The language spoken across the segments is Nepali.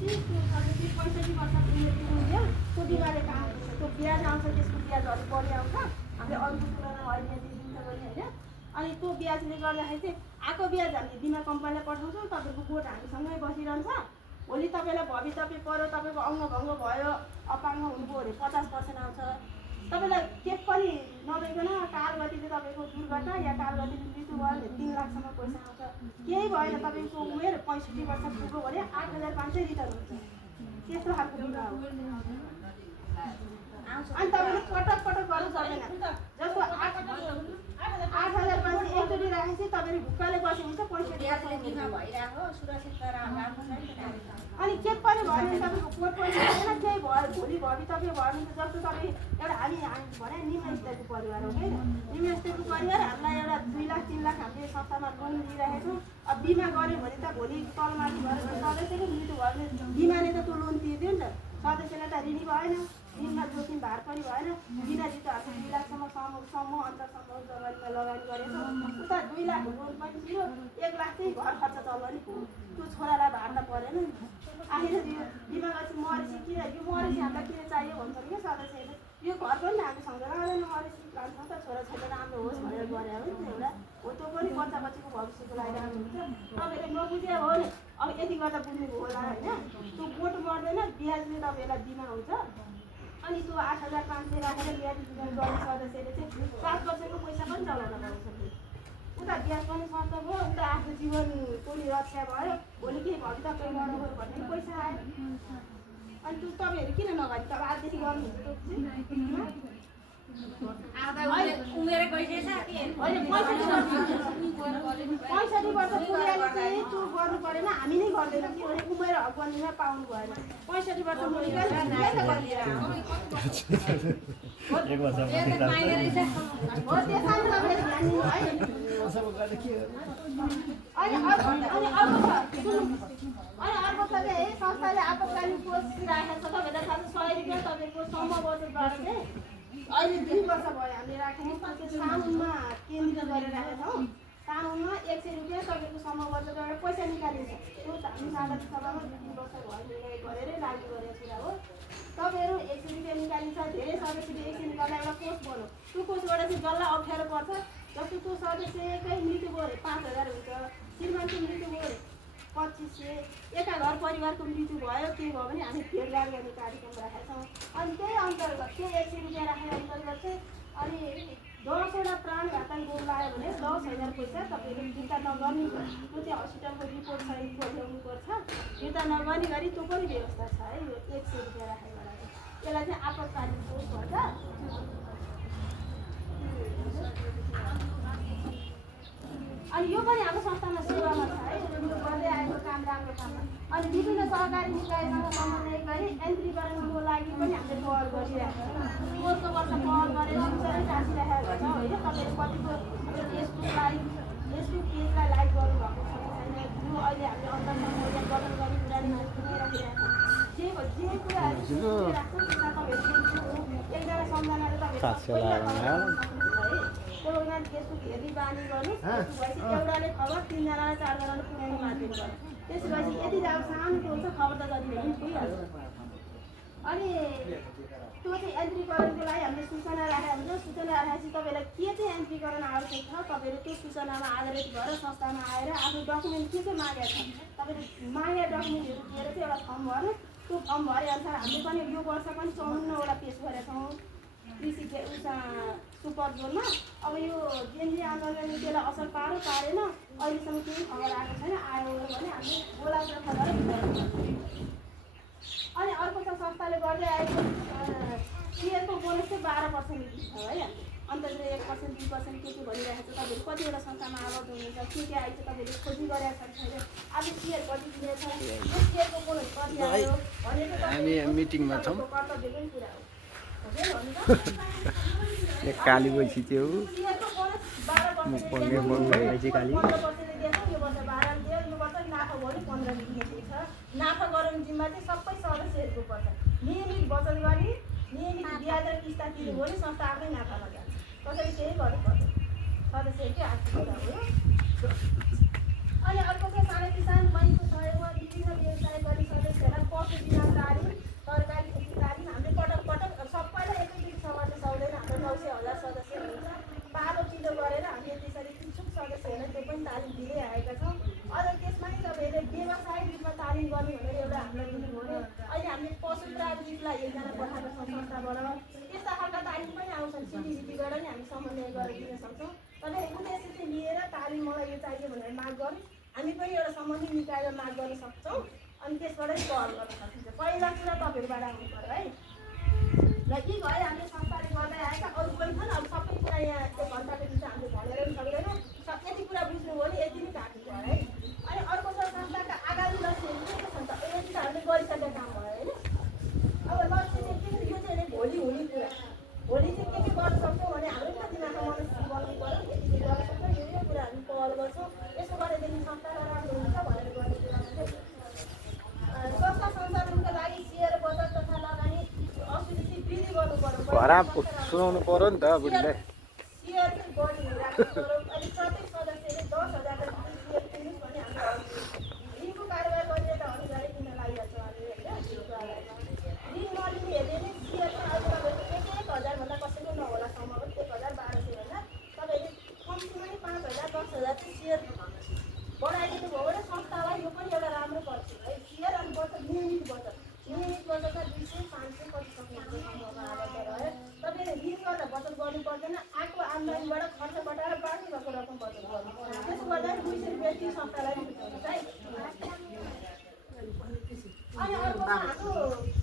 भएपछि त्यो 65 वर्षको उमेरको उमेर त्यो बिमाले काम गर्छ त्यो ब्याज आउँछ त्यसको ब्याज अलिक बढी आउँछ हामीले अरूको तुलनामा अहिले दिन्छ भने होइन अनि त्यो ब्याजले गर्दाखेरि चाहिँ आएको ब्याज हामीले बिमा कम्पनीलाई पठाउँछौँ तपाईँको बोट हामीसँगै बसिरहन्छ भोलि तपाईँलाई भवितव्य पऱ्यो तपाईँको अङ्गभङ्ग भयो अपाङ्ग हुनुभयो भने 50% आउँछ तपाईँलाई के पनि नभइकन कालगतिले तपाईँको दुर्घटना या कालगतिले मृत्यु भयो भने 3 लाखसम्म पैसा आउँछ केही भएन तपाईँको उमेर 65 वर्ष पुग्यो भने 8,500 रिटर्न हुन्छ त्यस्तो खालको बिमा हो अनि तपाईँले पटक पटक गर्नु सक्दैन जस्तो 8,500 एकचोटि राखेपछि तपाईँले ढुक्काले बसे हुन्छ 65 बिमा भइरहेको सुरक्षित अनि के पनि भयो भने तपाईँको कोट पनि छैन केही भयो भोलि भवितव्य भयो भने जस्तो तपाईँ एउटा हामी भने निम्न स्तरको परिवार हो होइन निम्न स्तरको परिवार हामीलाई एउटा 2 लाख 3 लाख हामीले संस्थामा लोन दिइरहेको छौँ अब बिमा गऱ्यो भने त भोलि तलमाथि भएर सदस्यको मृत्यु भयो भने बिमाले त त्यो लोन तिर्दियो नि त सदस्यलाई त ऋणी भएन ऋणमा जोखिम भार पनि भएन बिना जित हामीले 2 लाखसम्म समूह अन्तरसम्म जग्गामा लगानी गरेको उता 2 लाख लोन पनि थियो 1 लाख चाहिँ घर खर्च चल्यो नि त्यो छोरालाई भार त परेन नि आखिर यो बिमा गरेपछि मरेपछि किन यो मरेपछि हामीलाई किन चाहियो भन्छ क्या सदस्यले यो घर पनि हामी सम्झेर आउँदैन मरेपछि लान्छौँ त छोरा छोरी राम्रो होस् भनेर गरे हो नि एउटा हो त्यो पनि बच्चा बच्चीको भविष्यको लागि राम्रो हुन्छ तपाईँले नबुझे हो नि अब यति गर्दा बुझ्नुभयो होला होइन त्यो बोट मर्दैन ब्याजले तपाईँलाई बिमा हुन्छ अनि त्यो 8,500 राखेर ब्याज गर्ने सदस्यले चाहिँ 7 वर्षको पैसा पनि चलाउन पाउँछ उता ब्याज पनि सस्तो भयो उता आफ्नो जीवन पनि रक्षा भयो भोलि केही भवितव्य गर्नुभयो भने पैसा आयो अनि त्यो तपाईँहरू किन नगर्नु त आजदेखि गर्नुहुन्छ त्यो उमेर गइसकेछ कि होइन 65 वर्ष पुगेर चाहिँ त्यो गर्नु परेन हामी नै गर्दैनौँ किनभने उमेर हक बन्दिन पाउनु भएन 65 वर्ष पुगेर अर्को चाहिँ संस्थाले आपतकालीन कोष राखेको छ तपाईँलाई थाहा छ 100 रुपियाँ तपाईँको समूह बचतबाट चाहिँ अहिले 2 वर्ष भयो हामीले राखेको साउनमा केन्द्र गरेर राखेका छौँ साउनमा 100 रुपियाँ तपाईँको समूह बचतबाट पैसा निकालिन्छ त्यो हामी साधारण सभामा 2-3 वर्ष भयो निर्णय गरेरै लागू गरेको कुरा हो तपाईँहरू 100 रुपियाँ निकालिन्छ धेरै सदस्यले 100 निकाल्दा एउटा कोष बन्यो त्यो कोषबाट चाहिँ जसलाई अप्ठ्यारो पर्छ जस्तो त्यो सदस्यकै मृत्यु भयो 5,000 हुन्छ श्रीमानको मृत्यु भयो 2500 एका घर परिवारको मृत्यु भयो के भयो भने हामी भेटघाट गर्ने कार्यक्रम राखेका छौँ अनि त्यही अन्तर्गत त्यो 100 रुपियाँ राखेर अन्तर्गत चाहिँ अनि 10वटा प्राणघातक रोग लाग्यो भने 10,000 पैसा तपाईँले फिर्ता नगर्ने त्यो चाहिँ हस्पिटलको रिपोर्ट सहित पठाउनुपर्छ फिर्ता नगर्ने गरी त्यो पनि व्यवस्था छ है यो 100 रुपियाँ राखेर यसलाई चाहिँ आपतकालीन कोष भन्छ अनि यो पनि हाम्रो संस्थामा सेवामा छ है गर्दै आएको काम राम्रो काम अनि विभिन्न सहकारी निकायसँग समन्वय गरी यन्त्रीकरणको लागि पनि हामीले पहल गरिरहेको छौँ पोहोरको वर्ष पहल गरेर विचारै टाँसिरहेको छ होइन तपाईँले कतिको फेसबुकलाई पेजलाई लाइक गर्नुभएको छ छैन यो अहिले हामीले अन्तर्सम्म गठन गर्ने कुरा सुनिराखिरहेको छौँ जे कुराहरू सुनिराख्छौँ त्यसमा तपाईँहरू एकजना सम्झनाले तपाईँहरू प्रोग्राम फेसबुक हेर्ने बानी गर्नुहोस् त्यसपछि एउटाले खबर 3जनालाई 4जनाले पुर्याउने माध्यम गर्नु त्यसपछि यति अब सानो टोल छ खबर त जति पनि पुगिहाल्छ अनि त्यो चाहिँ एन्ट्रीकरणको लागि हामीले सूचना राखेको हुन्छ सूचना राखेपछि तपाईँलाई के चाहिँ एन्ट्रीकरण आवश्यक छ तपाईँले त्यो सूचनामा आधारित भएर संस्थामा आएर आफ्नो डकुमेन्ट के मागेको छ तपाईँले मागेका डकुमेन्टहरू दिएर चाहिँ एउटा फर्म भर्नु त्यो फर्म भरे अनुसार हामीले पनि यो वर्ष पनि 54वटा पेस गरेका छौँ कृषि सुपर जोनमा अब यो जेएनजी आन्दोलनले त्यसलाई असर पारेन अहिलेसम्म केही खबर आएको छैन आयो भने हामीले बोलाएर खबर अनि अर्को त संस्थाले गर्दै आएको सिएरको बोनस चाहिँ 12% छ है अन्तर्गत 1% 2% के भनिरहेको छ तपाईँहरू कतिवटा संस्थामा आबद्ध हुनुहुन्छ के आइछ तपाईँहरूले खोजी गरेका छन् छैन आज सिएर कति दिनेछ यो सिएरको बोनस कति आयो भनेर हामी मिटिङमा छौँ कर्तव्य पनि कुरा हो एक काली बसी थियो काली नाफा गराउने जिम्मा चाहिँ सबै सदस्यहरूको पर्छ नियमित बचत गर्ने नियमित ब्याज र किस्ता तिर्नु भने संस्था आफ्नै नाफामा जान्छ कसैले केही गर्नुपर्छ सदस्यकै आर्थिक कुरा हो अनि अर्को चाहिँ सानो किसान बैङ्कको सहयोगमा विभिन्न व्यवसाय गर्ने सदस्यहरूलाई कार्यालयबाटै पहल गर्न सकिन्छ। पहिला कुरा तपाईँहरूबाट आउनु पर्यो है। र यी भयो हामीले संस्थाले गर्दै आएका अरू पनि छन्। अब सबै कुरा यहाँ त्यो घन्टाको बिच हामीले भनेर पनि सक्दैनौँ। यति कुरा बुझ्नु हो भने यति नै काट्नु भयो है। अनि अर्को छ संस्थाका आगामी लक्ष्यहरू के के छन् त? यति त हामीले गरिसकेका काम भयो होइन। अब लक्ष्य चाहिँ के यो चाहिँ भोलि हुने कुरा। भोलि चाहिँ के गर्न सक्छौँ भने हाम्रो पनि दिमागमा मनस्थिति बनाउनु पऱ्यो। यति चाहिँ गर्न सक्छौँ, यो कुरा हामी पहल गर्छौँ, यसो गरेदेखि संस्थालाई राम्रो हुन्छ भनेर गर्ने कुरामा चाहिँ संस्था सञ्चालनका लागि सेयर बचत तथा लगानी असुविधा वृद्धि गर्नु पर्यो। खराब सुनाउनु पर्यो नि त बुढीले। सेयर चाहिँ बढी राख्नु पर्यो। अनि प्रत्येक सदस्यले 10,000 सेयर किन्नु भन्ने हाम्रो ऋणको कारोबार गर्ने त अनिवार्य किन लागिरहेको छ अहिले होइन। ऋण नलिनेहरूले नै सेयर चाहिँ अहिले तपाईँको 1,000 भन्दा कसैको नहोला सम्भव 1,000 1,200 भन्दा तपाईँले कम्तीमा नि 5,000 10,000 चाहिँ सेयर बढाइदिनु भयो भने संस्थालाई यो पनि एउटा राम्रो पर्छ है। सेयर अनि बचत नियमित बचत बचतमा 200 500 कति सक्नुहुन्छ सम्भवमा आबद्ध रह्यो। तपाईँले ऋण गरेर बचत गर्नु पर्दैन। आएको आम्दानीबाट खर्च घटाएर बाँकी भएको रकम बचत गर्नु पर्छ। त्यसो गर्दा 200 रुपियाँ ती संस्थालाई दिनुहुन्छ है। अनि अर्को हाम्रो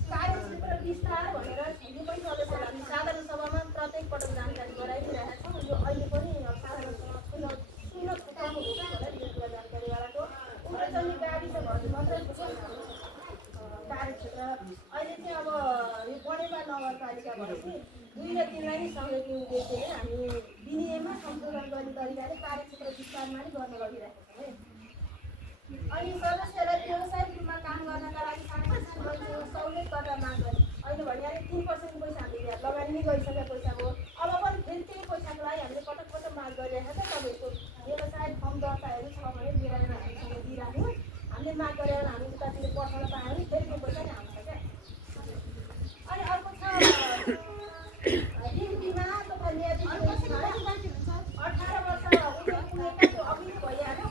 कार्यक्षेत्र विस्तार भनेर यो पनि सदस्यलाई हामी साधारण सभामा प्रत्येक पटक जानकारी गराइदिइरहेका छौँ। यो अहिले पनि साधारण सभा सुन्न थुकाउनु हुन्छ भनेर यो कुरा जानकारी गराएको। उम्रचल्ने गाविस भन्नु मात्रै कार्यक्षेत्र अहिले चाहिँ अब यो बनेपा नगरपालिका भनेपछि 2 र 3 लाई नै सहयोगी उद्देश्यले हामी विनिमयमा संशोधन गर्ने तरिकाले कार्यक्षेत्र विस्तारमा नै गर्न लगिरहेका छौँ है। अनि सदस्यलाई व्यावसायिक रूपमा काम गर्नका लागि 60% सहुलियत गर्न माग गर्ने। अहिले भनिहालेँ 3% पैसा हामीले यहाँ लगानी नै गरिसकेको पैसा हो। अब पनि फेरि त्यही पैसाको लागि हामीले पटक पटक माग गरिरहेका छौँ। तपाईँको व्यवसाय फर्म दर्ताहरू छ भने बिरामी हामीसँग दिइराख्नु। हामीले माग गरेर हामी उतातिर पठाउन पायो भने फेरि त्यो पैसा नै आउँछ क्या। अनि अर्को छ ऋण बिमा तथा न्यायाधीश 18 वर्ष पुगेकाको अघि नै भइहाल्यो।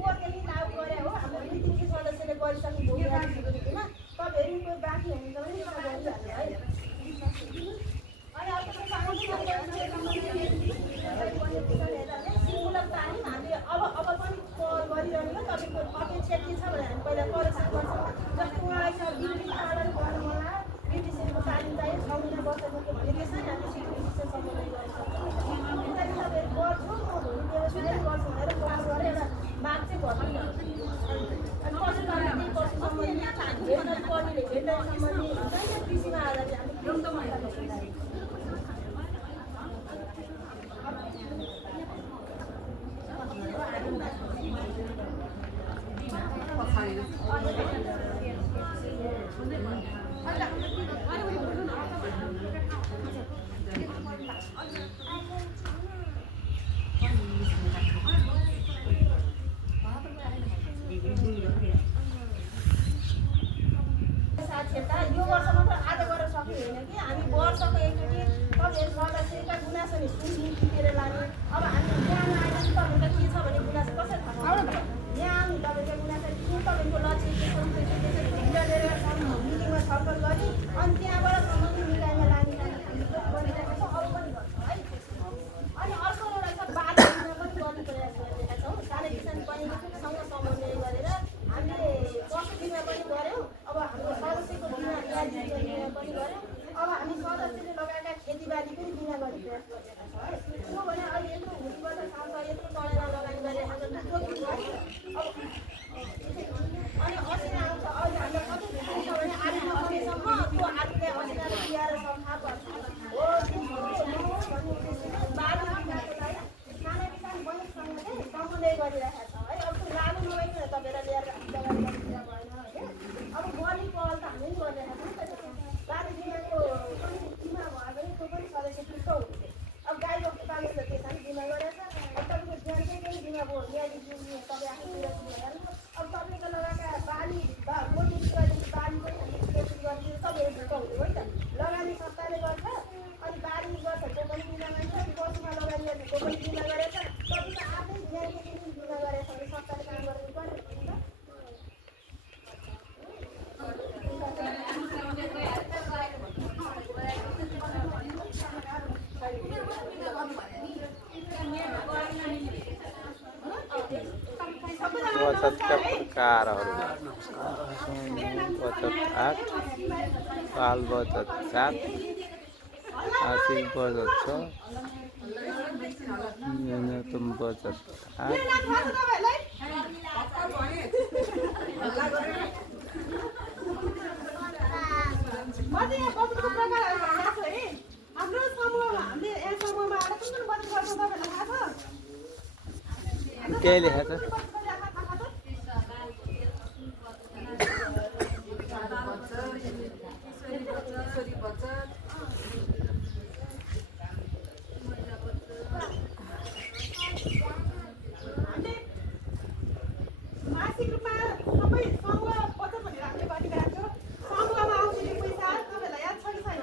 कोर्टले लागु गरे हो। हाम्रो 2-3 सदस्यले गरिसक्नु भयो न्यायाधीशमा। तपाईँहरू कोही बाँकी हुनुहुन्छ भने यसमा गरिहाल्नु है। अनि अर्को सिमुलक तालिम हामीले अब पनि पहल गरिरहनु हो। तपाईँको अपेक्षा के छ भने हामी पहिला परीक्षण गर्छौँ। जस्तै उहाँलाई छ बिल्डिङ पालन गर्नु होला, ब्युटिसियनको तालिम चाहियो 6 महिना बसेको भने त्यसै हामीले सिक्युरिटीसँग सम्बन्ध गर्न सक्छौँ। तपाईँहरू गर्छु म भोलि व्यवसाय गर्छु भनेर पहल गरेर एउटा माग चाहिँ भन्नु। अनि पशुपालन त्यही पशु सम्बन्धी भेटनरी सम्बन्धी हुन्छ नि कृषिमा आधारित हामी यो वर्ष मात्र आज गरेर सक्ने होइन कि हामी वर्षको एकचोटि तपाईँहरू सदस्यका गुनासो नि सुन्ने टिपेर लाने। अब हामी यहाँ आएर तपाईँको के छ भने गुनासो कसरी थाहा पाउनु? यहाँ आउनु तपाईँको गुनासो के तपाईँको लक्ष्य के छ मिटिङमा छलफल गरी अनि त्यहाँबाट सम्बन्धित निकायमा लाने गरिरहेका छौँ। अरू पनि गर्छौँ है। अनि अर्को एउटा छ बाली बिमा पनि गर्ने प्रयास गरिरहेका छौँ। सानो किसान बैनीसँग समन्वय गरेर हामीले पशु बिमा पनि गऱ्यौँ। अब हाम्रो सदस्यको बिमा न्यायाधीशको बिमा पनि गऱ्यौँ। अब हामी सदस्यले लगाएका खेतीबाली पनि बिमा गर्ने प्रयास गरिरहेका छौँ है। त्यो भने अहिले यत्रो हुँदीबाट सांस यत्रो चढेर लगानी गरिरहेका छौँ। अनि असिना आउँछ। अहिले हामीलाई कति खुसी छ भने आलु नखानेसम्म त्यो आलुलाई असिना तिहाएर सफा गर्छ हो। भन्ने उद्देश्यले बाली बिमाको लागि सानो किसान बैनीसँग चाहिँ समन्वय गरिरहेका छौँ है। अब त्यो लागु नभइकन तपाईँलाई ल्याएर जग्गा गर्ने कुरा भएन होइन। अब गर्ने पहल त हामीले पनि गरिरहेका छौँ। बाली बिमाको पनि बिमा भयो भने त्यो पनि सदस्य फिर्ता हुन्छ। अब गाई बस्तु पाल्नेले त्यसमा बिमा गरेछ। अब तपाईँको ज्यानकै पनि बिमा भयो न्यायाधीश तपाईँ आफू अब तपाईँको लगाएका बाली गोठी बिक्रीदेखि बाली पनि हामीले सुरक्षित गरिदिनु तपाईँहरू फिर्ता हुनु हो नि त। लगानी संस्थाले गर्छ। अनि बाली गर्छ त्यो पनि बिमा गर्छ। पशुमा लगानी गर्छ त्यो पनि बिमा गरेछ। तपाईँको आफै न्यायको पनि बिमा गरेछ भने संस्थाले काम गर्नु पर्ने बचतका प्रकारहरू बचत 8, बाल बचत 7, आर्थिक बचत 6, न्यूनतम बचत 8, हाम्रो समूहमा हामीले यहाँ समूहमा आएर कुन कुन बचत गर्छ तपाईँलाई थाहा छ? के लेखा छ? मासिक रूपमा सबै समूह बचत भनेर हामीले गरिरहेको छौँ। समूहमा आउने पैसा तपाईँलाई याद छ कि छैन?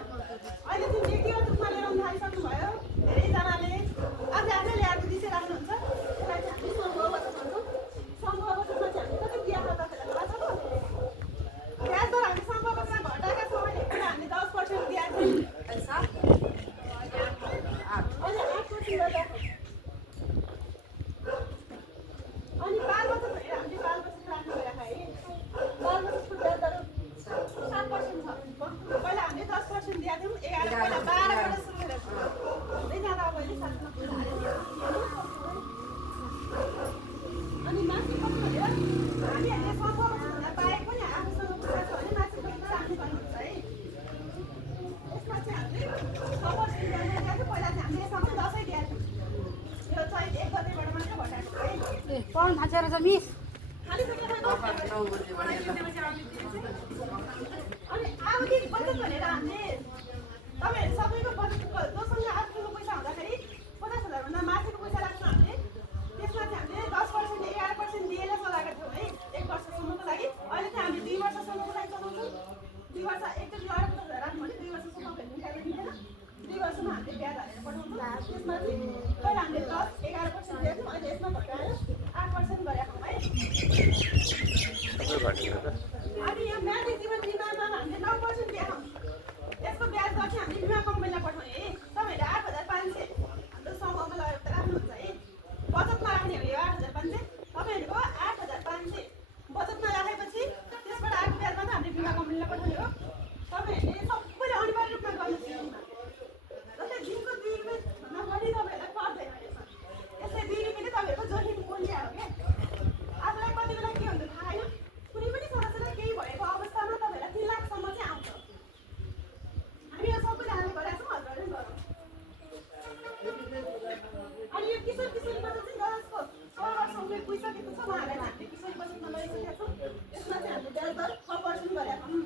अहिले चाहिँ व्यक्तिगत रूपमा लिएर आउनु थालिसक्नुभयो धेरैजनाले। आफूले आफै ल्याएर दिसे राख्नुहुन्छ। त्यसलाई चाहिँ हामी समूह बचत भन्छौँ। समूह बचतमा चाहिँ हामीले कति ब्याज दर तपाईँलाई थाहा छ त? ब्याज दर हामी समूह बचतमा घटाएका छौँ भने हामीले 10% ब्याज दर अहिले 8% गर्दा अनि बाल बचत भनेर हामीले बाल बचत राख्नु गएको है। बाल बचतको ब्याज दर 7% छ। पहिला हामीले 10% दिएको थियौँ। 11 पहिला 12बाट सुरु गरेको हुँदै जाँदा अब अहिले 7मा पुऱ्यायो। अनि मासिक बचत भनेर हामीहरूले समूह बचतभन्दा बाहेक पनि आफूसँग पैसा छ भने मासिक बचत राख्नु पर्नुहुन्छ है। यसमा चाहिँ हामीले 6% ब्याज दर दिएको थियौँ। पहिला चाहिँ हामीले यसमा पनि 10 दिएको थियौँ। यो चाहिँ 1 गतेबाट मात्रै घटाएको है। पढ्नु थाल्छ रहेछ मिस। अनि आवधिक बचत भनेर हामीले तपाईँहरू सबैको बचत जोसँग आफूको पैसा हुँदाखेरि 50,000 भन्दा माथिको पैसा राख्छौँ हामीले। त्यसमा चाहिँ हामीले 10% 11% दिएर चलाएका थियौँ है 1 वर्षसम्मको लागि। अहिले चाहिँ हामीले 2 वर्षसम्मको लागि चलाउँछौँ। 2 वर्ष एकचोटि गरेर 50,000 राख्नु भने 2 वर्षसम्म निकाल्न मिल्दैन। 2 वर्षमा हामीले ब्याज हालेर पठाउँछौँ। त्यसमा चाहिँ पहिला हामीले 10-11% दिएको थियौँ। अहिले यसमा घटाएर 8% गरेका छौँ है। सबै घटेको छ। अनि यो म्याजिक जीवन बिमामा हामीले 9% दिएका छौँ। यसको ब्याज दर चाहिँ हामीले बिमा कम्पनीलाई पठाउने है। तपाईँहरूले 8,500 हाम्रो समूहमा लगेर राख्नुहुन्छ है। बचतमा राख्ने हो यो 8,500। तपाईँहरूको 8,500 बचतमा राखेपछि त्यसबाट आएको ब्याजमा चाहिँ हामीले बिमा कम्पनीलाई पठाउने हो। तपाईँहरूले सबैले अनिवार्य रूपमा गर्नुहोस् यो बिमा। जस्तै दिनको 2 रुपियाँभन्दा बढी तपाईँहरूलाई पर्दैन यसमा। यसले 2 रुपियाँले तपाईँहरूको जोखिम मूल्य हो क्या। आफूलाई कति बेला के हुन्छ थाहा छैन। कुनै पनि सदस्यलाई केही भएको अवस्थामा तपाईँलाई 3 लाखसम्म चाहिँ आउँछ। हामी यो सबैले हाल्ने गरेका छौँ। हजुरहरूले पनि गरौँ। अनि यो किशोर किशोरी बचत चाहिँ जसको 16 वर्ष उमेर पुगिसकेको छ उहाँहरूलाई हामीले किशोरी बचतमा लगाइसकेका छौँ। यसमा चाहिँ हामीले ब्याज दर 6% गरेका छौँ।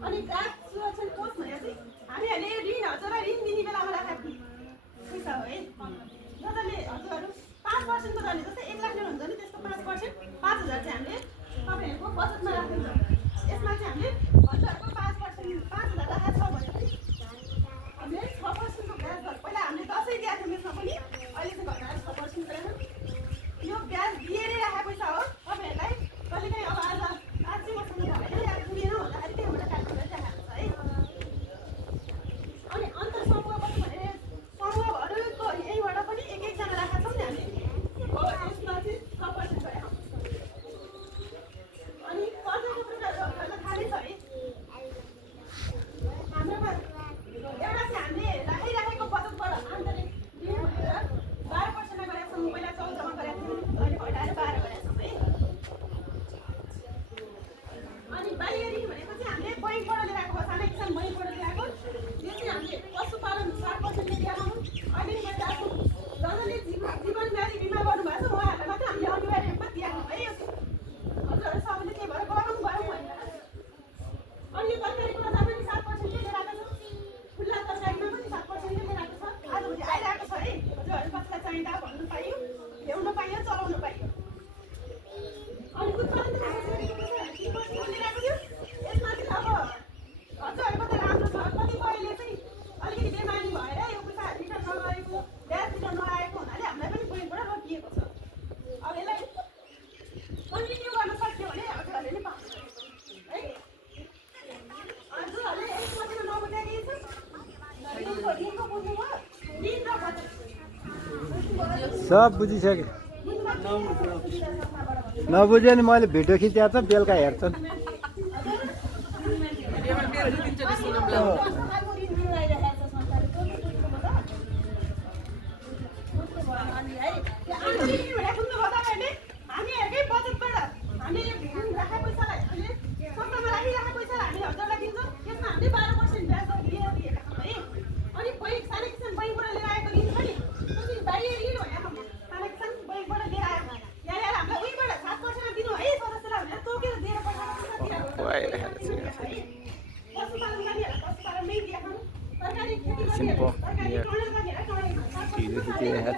अनि ग्राहक सुरक्षा कोष भनेर चाहिँ हामीहरूले ऋण हजुरलाई ऋण दिने बेलामा राखेको पैसा हो है। जसले हजुरहरू 5% को दरले जस्तै 1 लाख लिनुहुन्छ भने त्यसको 5% 5,000 चाहिँ हामीले तपाईँहरूको बचतमा राखिदिन्छौँ। यसमा चाहिँ हामीले हजुरहरूको 5% 5,000 राखेको छ भने पनि हामीले 6% को ब्याज दर पहिला हामीले 10 दिएको थियौँ यसमा पनि अहिले चाहिँ घटाएर 6% गरेको छौँ। यो ब्याज दिएरै राखेको पैसा हो। तपाईँहरूलाई कहिलेकाहीँ अब आज चाहिँ मसँग भएन या पुगेन भन्दाखेरि त्यहाँबाट काट्नु गरिराखेको छ है। अनि अन्तर समूह बचत भनेर समूहहरूको यहीँबाट पनि एक एकजना राखेका छौँ नि हामीले। हो यसमा चाहिँ 6% गरेका छौँ। अनि कर्जाको कुराहरू हामीलाई थाहा नै छ है। हाम्रोमा एउटा चाहिँ हामीले राखिराखेको बचतबाट आन्तरिक ऋण भनेर 12% गरेका छौँ। पहिला 14 मा गरेका थियौँ। अहिले घटाएर 12 गरेका छौँ है। अनि बाह्य ऋण भनेको चाहिँ हामीले बैङ्कबाट लिएको हो। साना किसान बैङ्कबाट ल्याएको। यो चाहिँ हामीले पशुपालन 7% दिएका छौँ। अहिले नि मैले आफ्नो जसले जीवन म्यादी बिमा गर्नुभएको छ उहाँहरूलाई मात्रै हामीले अनिवार्य रूपमा दिएका छौँ है। यो हजुरहरू सबैले त्यही भएर गरौँ भनेर। अनि यो तरकारी कुरा पनि 7% लिएर आएको छ। खुल्ला तरकारीमा पनि 7% लिएर आएको छ। आजभोलि आइरहेको छ है। हजुरहरू कसलाई चाहिँदा भन्नु पाइयो, ल्याउन पाइयो, चलाउन पाइयो। अनि उत्पादन लिएर आएको थियो। यसमा चाहिँ अब हजुरहरूको त राम्रो छ। कतिपयले चाहिँ अलिकति बेमानी भएर यो पैसा रिटर्न नगरेको ब्याज रिटर्न नआएको हुनाले हामीलाई पनि बैङ्कबाट रोकिएको छ। अब यसलाई कन्टिन्यू गर्न सक्यो भने हजुरहरूले नै पाउनु है। हजुरहरूले यसमा चाहिँ नबुझेको के छ? ऋणको बुझ्नुभयो? ऋण र बचत सब बुझिसकेँ। नबुझ्यो नि मैले भिडियो खिचेको छ बेलुका हेर्छन्। सरकारको ऋण मिलाइरहेको छ संस्थाले त्यो चाहिँ बुझ्नुपर्छ। अनि है हामीहरूकै बजेटबाट हामीले राखेको पैसालाई हामीले संस्थामा राखिरहेको पैसालाई हामीले हजुरलाई दिन्छौँ, त्यसमा हामीले 12% ब्याज दर लिएर दिएका छौँ है। अनि बैङ्क सानो किसान बैङ्कबाट लिएर आएको ऋण छ नि, त्यो चाहिँ बाहिर ऋण होइन, सानो किसान बैङ्कबाट लिएर आएको यहाँ ल्याएर हामीलाई उहीबाट 7% दिनु है सदस्यलाई भनेर तोकेर दिएर पैसा पशुपालन गर्नेहरूलाई पशुपालनमै दिएका छौँ, तरकारी खेती गर्नेहरूलाई तरकारी टोडर गर्नेहरूलाई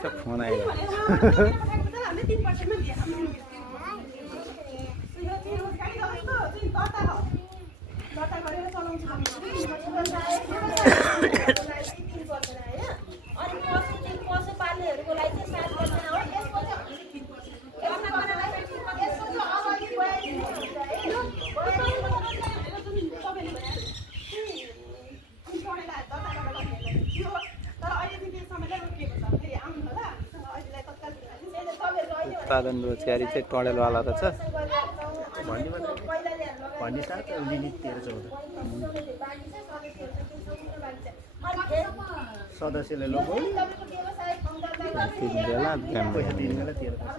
टोडर फोन आयो। हामीले 3%मा दिएका छौँ। यो चाहिँ रोजगारी जस्तो चाहिँ दर्ता गरेर चलाउँछ हामी। अनि पशु पाल्नेहरूको लागि चाहिँ 7% हो। यसको चाहिँ अगाडि 42 हुन्छ है। उत्पादन रोजगारी चाहिँ टडेलवाला त छ। भन्ने साथ लिमिट 13-14 सदस्यले लोगो तिन बेला बिहान पैसा दिने बेला 13%।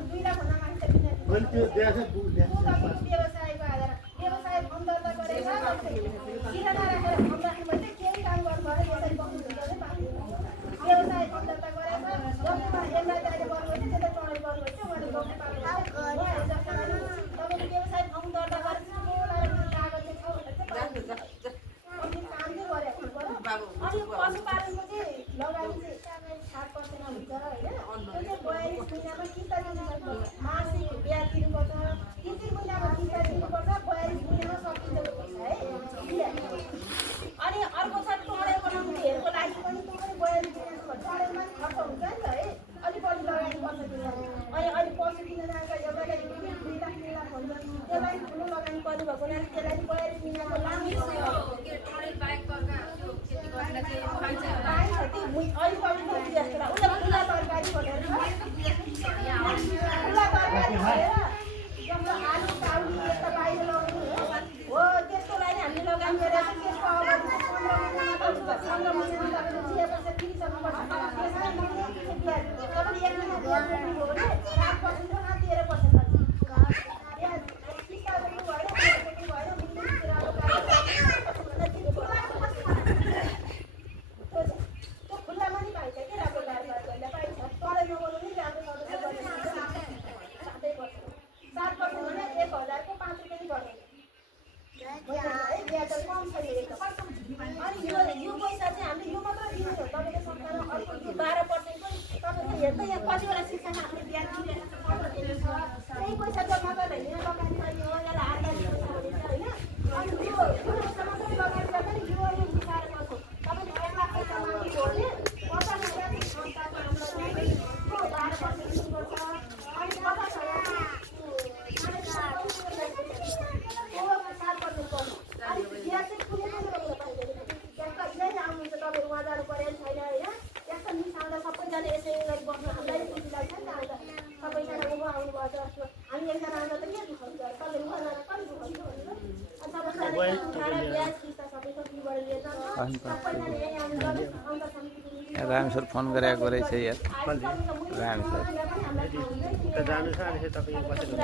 पशुपालनको चाहिँ लगानी चाहिँ 7% हुन्छ होइन। त्यो चाहिँ 42 महिनामा किस्ता दिनुपर्छ, मासिक ब्याज दिनुपर्छ, 3 महिनामा किस्ता दिनुपर्छ, 42 महिनामा सकिन्छ त्यो पैसा है। अनि अर्को छ टोडर बनाउनेहरूको लागि पनि त्यो पनि 42 महिनासम्म टोडरमा पनि खर्च हुन्छ नि त है, अलिक बढी लगानी पर्छ त्यसलाई। अनि अहिले पशु किन्न जान्छ एउटालाई 2 लाख 3 लाख हुन्छ, त्यसलाई ठुलो लगानी पर्नु भएको हुनाले त्यसलाई 42 महिनाको लामो आलु काउली यस्ता बाहिर लगाउनु हो त्यसको लागि हामीले लगानी गरेर त्यसको अगाडि 15 महिनामा पाउँछ। 15 महिनामा तपाईँले 6% तिरिसक्नुपर्छ। त्यसमा तपाईँले 1 महिना ब्याज दिनुभयो भने 7% र 13% यो पैसा चाहिँ हामीले यो मात्र दिनु हो। तपाईँले सरकारमा अर्को त्यो 12% को तपाईँले हेर्दै यहाँ कतिवटा शिक्षामा हामीले ब्याज दिइरहेको छ, त्यही पैसा जम्मा गरेर हिँडेर लगानी गर्ने हो। यसलाई आर्थिक पैसा भनिन्छ होइन। अनि यो पैसा मात्रै लगानी गर्दा नि यो मिसाएर गर्छौँ। तपाईँले 1 लाख पैसा माग्नुभयो भने 50,000 संस्थाको हामीलाई 12% दिनुपर्छ। अनि 50,000 अनि ब्याज चाहिँ कुनै पनि लगाउन पाइँदैन। त्यहाँ कहिल्यै आउनुहुन्छ तपाईँ उहाँ जानु परेको छैन होइन। त्यस्तो मिसाउँदा सबैजना यसै गरी बस्नु हामीलाई खुसी लाग्छ नि त। अन्त सबैजना उँभो आउनुभएको छ जस्तो हामी एकजना आउँदा त के दुःख हुन्छ, तपाईँ उहाँ जाँदा कति दुःख हुन्छ भन्नु। अनि सबैजना उठाएर ब्याज किस्ता सबैको फीबाट लिएर जान्छ। सबैजना यहीँ आउनु अन्त समिति रामेश्वर फोन गरेको रहेछ यार। रामेश्वर जानु छ अनि तपाईँ बसेको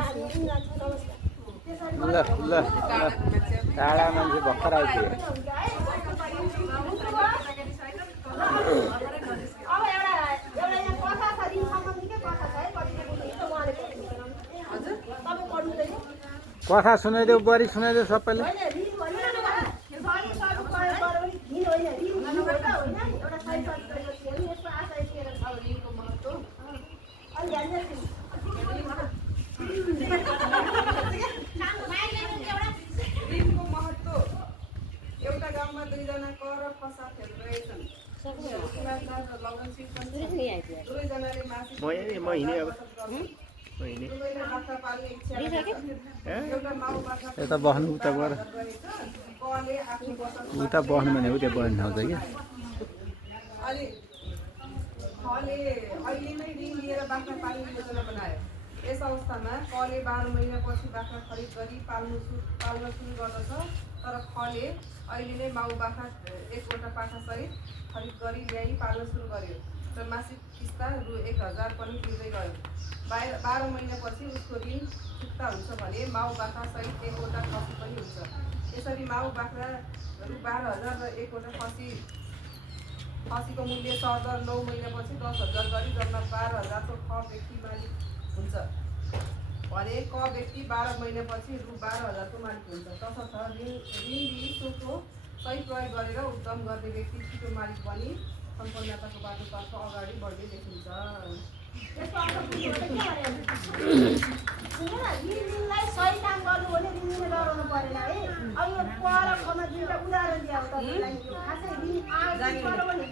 ल ल टाढा मान्छे भर्खर आइपुग्यो। अब एउटा यहाँ कथा छ, ऋण सम्बन्धीकै कथा छ है। कतिले बुझ्नुहुन्छ उहाँले हजुर तपाईँ पढ्नुहुँदैन? कथा सुनाइदेऊ, बढी सुनाइदेऊ सबैले। होइन ऋण भनेर ऋण होइन, ऋण एउटा होइन एउटा सही सजिलो थियो नि। यसको आशा यतिखेर छ ऋणको महत्त्व अलि ध्यान दिनुहोस्। ऋणको महत्त्व एउटा गाउँमा 2 जना कर र फसादहरू रहेछन्। दुवैजनाले मासिक म हिँडेँ अब दुवैले बाख्रा पाल्ने इच्छा एउटा माउ बाख्रा यता बस्नु उता गएर कले आफ्नो बसत उता बस्नु भने उता बस्नु ठाउँ छ कि। अनि खले अहिले नै ऋण लिएर बाख्रा पाल्ने योजना बनायो। यस अवस्थामा कले 12 महिनापछि बाख्रा खरिद गरी पाल्न सुरु गर्दछ, तर खले अहिले नै माउ बाख्रा एकवटा पाठासहित खरिद गरी ल्याई पाल्न सुरु गर्यो र मासिक किस्ता रु 1000 पनि तिर्दै गयो। 12 महिनापछि उसको ऋण चुक्ता हुन्छ भने माउ बाख्रा सहित एकवटा खसी पनि हुन्छ। यसरी माउ बाख्रा रु 12,000 र एकवटा खसीको मूल्य सर्दा 9 महिनापछि 10,000 गरी जम्मा 12,000 को ख व्यक्ति मालिक हुन्छ भने क व्यक्ति 12 महिनापछि रु 12,000 को मालिक हुन्छ। तसर्थ ऋण लिई सोको सही प्रयोग गरेर उद्यम गर्ने व्यक्ति छिटो मालिक बनी सम्पन्नताको बाटोतर्फ अगाडि बढ्दै देखिन्छ। ऋणलाई सही काम गर्नु भने ऋण लिन डराउनु परेन है। अब यो पर खमा दुईवटा उदाहरण दिएको तपाईँलाई खासै ऋण आज भने